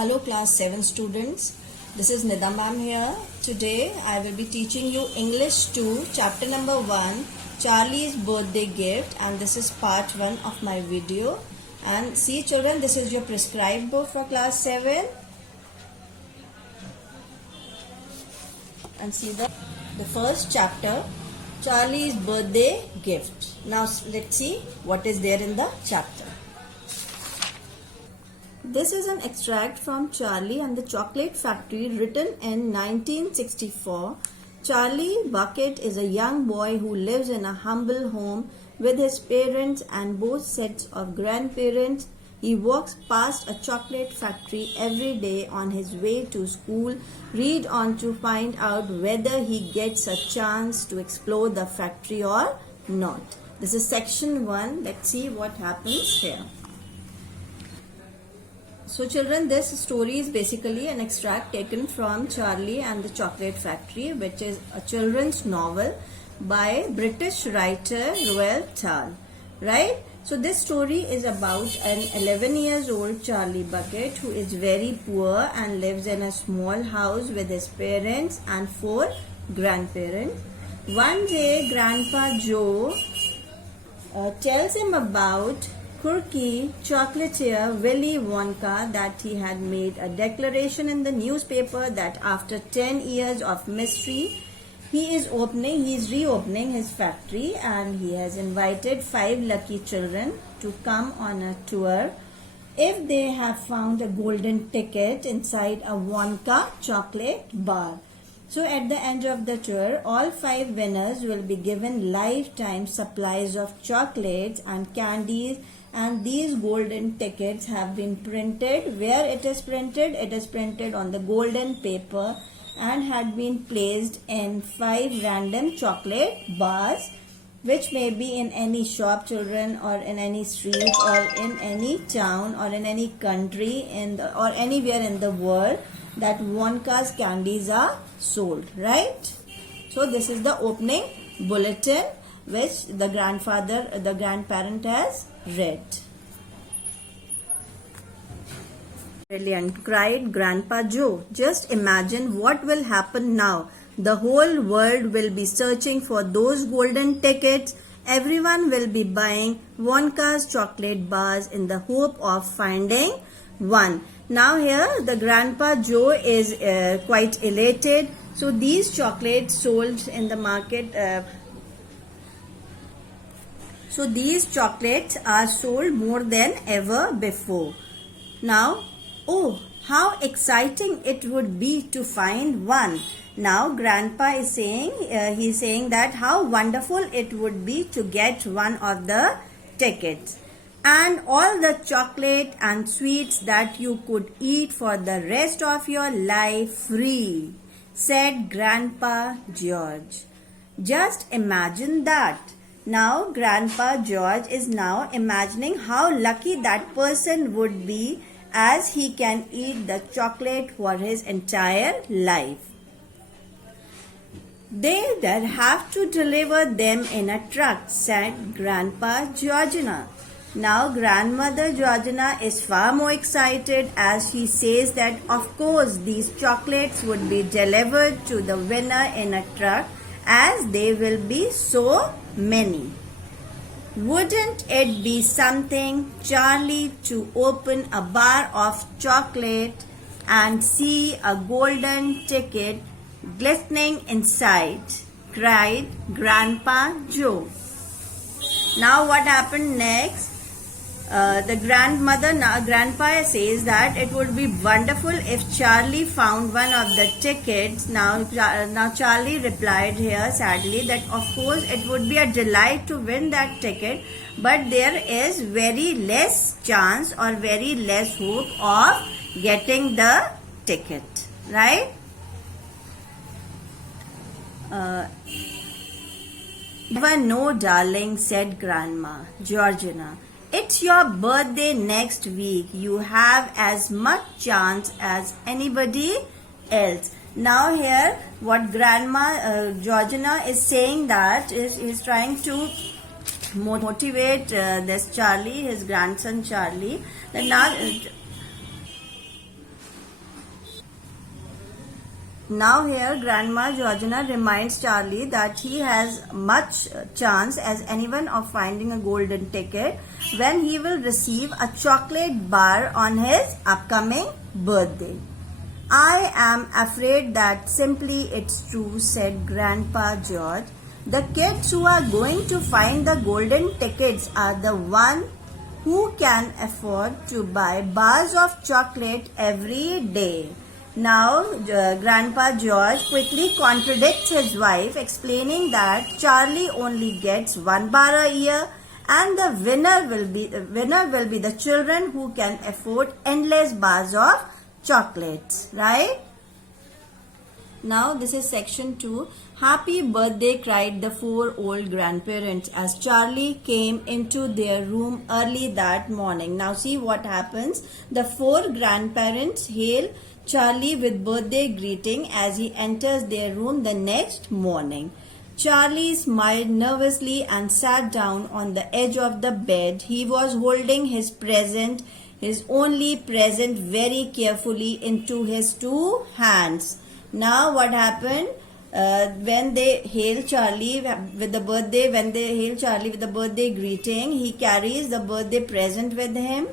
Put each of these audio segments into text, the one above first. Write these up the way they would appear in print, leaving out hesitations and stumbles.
Hello class 7 students, this is Nida ma'am here. Today I will be teaching you English 2 chapter number 1 Charlie's birthday gift, and this is part 1 of my video. And see children, this is your prescribed book for class 7, and see the first chapter, Charlie's birthday gift. Now let's see what is there in the chapter. This is an extract from Charlie and the Chocolate Factory, written in 1964. Charlie Bucket is a young boy who lives in a humble home with his parents and both sets of grandparents. He walks past a chocolate factory every day on his way to school. Read on to find out whether he gets a chance to explore the factory or not. This is section 1. Let's see what happens here. So children, this story is basically an extract taken from Charlie and the Chocolate Factory, which is a children's novel by British writer Roald Dahl, right? So this story is about an 11 years old Charlie Bucket who is very poor and lives in a small house with his parents and 4 grandparents. One day Grandpa Joe tells him about quirky chocolatier Willy Wonka, that he had made a declaration in the newspaper that after 10 years of mystery, he is reopening his factory, and he has invited 5 lucky children to come on a tour if they have found a golden ticket inside a Wonka chocolate bar. So at the end of the tour, all 5 winners will be given lifetime supplies of chocolates and candies, and these golden tickets have been printed. Where it is printed on the golden paper and had been placed in 5 random chocolate bars, which may be in any shop, children, or in any street, or in any town, or in any country, or anywhere in the world that Wonka's candies are sold, right? So this is the opening bulletin which the grandparent has read. Brilliant, cried Grandpa Joe. Just imagine what will happen now. The whole world will be searching for those golden tickets. Everyone will be buying Wonka's chocolate bars in the hope of finding one. Now here the Grandpa Joe is quite elated. So these chocolates sold in the market, so these chocolates are sold more than ever before. Now, oh, how exciting it would be to find one. Now Grandpa is saying, he's saying that how wonderful it would be to get one of the tickets. And all the chocolate and sweets that you could eat for the rest of your life free, said Grandpa George. Just imagine that. Now Grandpa George is now imagining how lucky that person would be, as he can eat the chocolate for his entire life. They'd have to deliver them in a truck, said Grandpa Georgina. Now Grandmother Georgina is far more excited, as she says that of course these chocolates would be delivered to the winner in a truck, as they will be so many. Wouldn't it be something, Charlie, to open a bar of chocolate and see a golden ticket glistening inside, cried Grandpa Joe. Now what happened next? The grandpa says that it would be wonderful if Charlie found one of the tickets. Now Charlie replied here sadly that of course it would be a delight to win that ticket, but there is very less chance or very less hope of getting the ticket, right? Never know, darling, said Grandma Georgina. It's your birthday next week. You have as much chance as anybody else. Now here what Grandma Georgina is saying, that is trying to motivate this Charlie, his grandson Charlie, that now Now here Grandma Georgina reminds Charlie that he has much chance as anyone of finding a golden ticket when he will receive a chocolate bar on his upcoming birthday. I am afraid that simply it's true, said Grandpa George. The kids who are going to find the golden tickets are the ones who can afford to buy bars of chocolate every day. Now, Grandpa George quickly contradicts his wife, explaining that Charlie only gets one bar a year, and the winner will be the children who can afford endless bars of chocolates. Right? Now, this is section 2. Happy birthday, cried the 4 old grandparents as Charlie came into their room early that morning. Now, see what happens. The 4 grandparents hail Charlie with birthday greeting as he enters their room the next morning. Charlie smiled nervously and sat down on the edge of the bed. He was holding his present, his only present, very carefully into his 2 hands. Now what happened? When they hail Charlie with the birthday greeting, he carries the birthday present with him.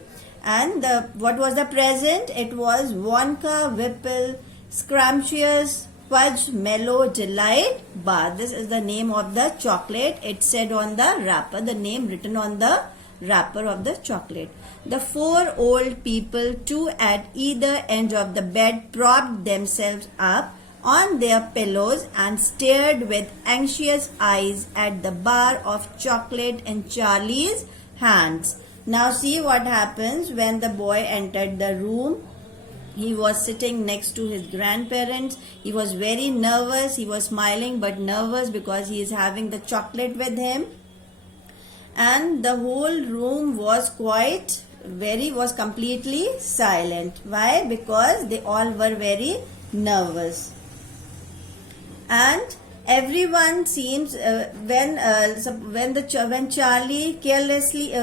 And what was the present? It was Wonka Whipple Scrumptious Fudge Mellow Delight Bar. This is the name of the chocolate. It said on the wrapper, the name written on the wrapper of the chocolate. The 4 old people, 2 at either end of the bed, propped themselves up on their pillows and stared with anxious eyes at the bar of chocolate in Charlie's hands. Now see what happens when the boy entered the room. He was sitting next to his grandparents. He was very nervous. He was smiling but nervous because he is having the chocolate with him. And the whole room was completely silent. Why? Because they all were very nervous. And everyone seems when Charlie carelessly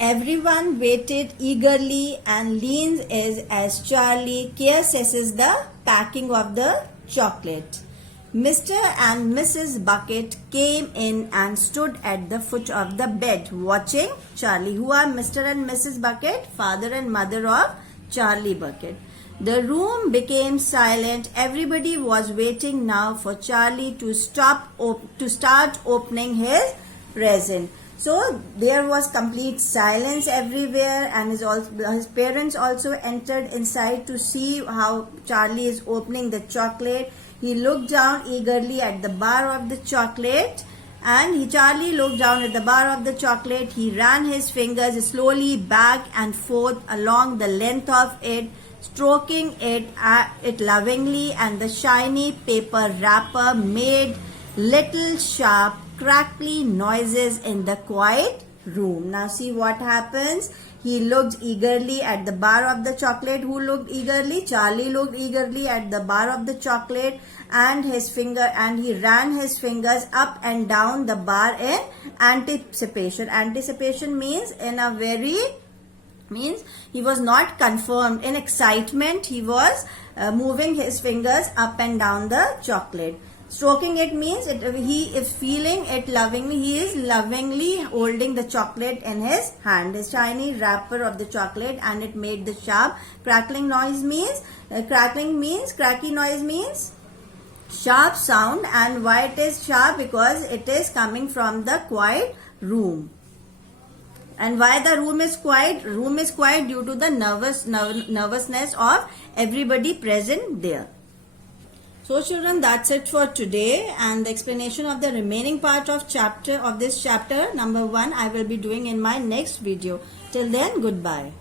everyone waited eagerly and leans as Charlie assesses the packing of the chocolate. Mr. and Mrs. Bucket came in and stood at the foot of the bed watching Charlie. Who are Mr. and Mrs. Bucket? Father and mother of Charlie Bucket. The room became silent. Everybody was waiting now for Charlie to start opening his present. So there was complete silence everywhere, and his parents also entered inside to see how Charlie is opening the chocolate. He looked down eagerly at the bar of the chocolate, and Charlie looked down at the bar of the chocolate. He ran his fingers slowly back and forth along the length of it, stroking it lovingly, and the shiny paper wrapper made little sharp crackly noises in the quiet room. Now see what happens. He looked eagerly at the bar of the chocolate. Who looked eagerly? Charlie looked eagerly at the bar of the chocolate, and he ran his fingers up and down the bar in anticipation. Anticipation means he was not confirmed. In excitement, he was moving his fingers up and down the chocolate. Stroking it means he is feeling it lovingly. He is lovingly holding the chocolate in his hand, his shiny wrapper of the chocolate, and it made the sharp crackling noise means, cracky noise means sharp sound. And why it is sharp? Because it is coming from the quiet room. And why the room is quiet? Room is quiet due to the nervousness of everybody present there. So children, that's it for today, and the explanation of the remaining part of this chapter number 1 I will be doing in my next video. Till then, goodbye.